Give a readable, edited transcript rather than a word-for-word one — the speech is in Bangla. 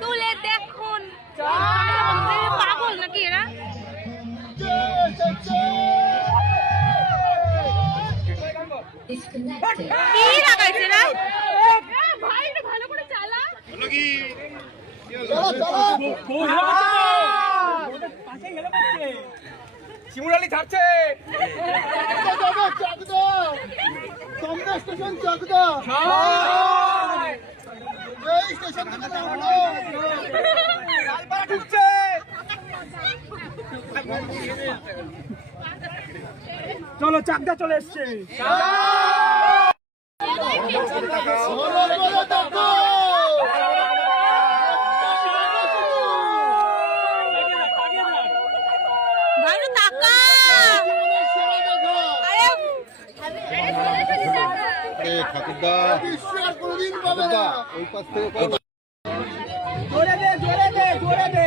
তুলে দেখুন পাগল নাকি এরা। কি লাগাইছে না ভাই, ভালো করে চালা। শিমুরালি ছাড়ছে স্টেশন চাকদা স্টেশন ঢুকছে। চলো চাকদা চলে এসছে। ঠাকুরদা ওই পাশ থেকে জোরে দে জোরে দে জোরে দে।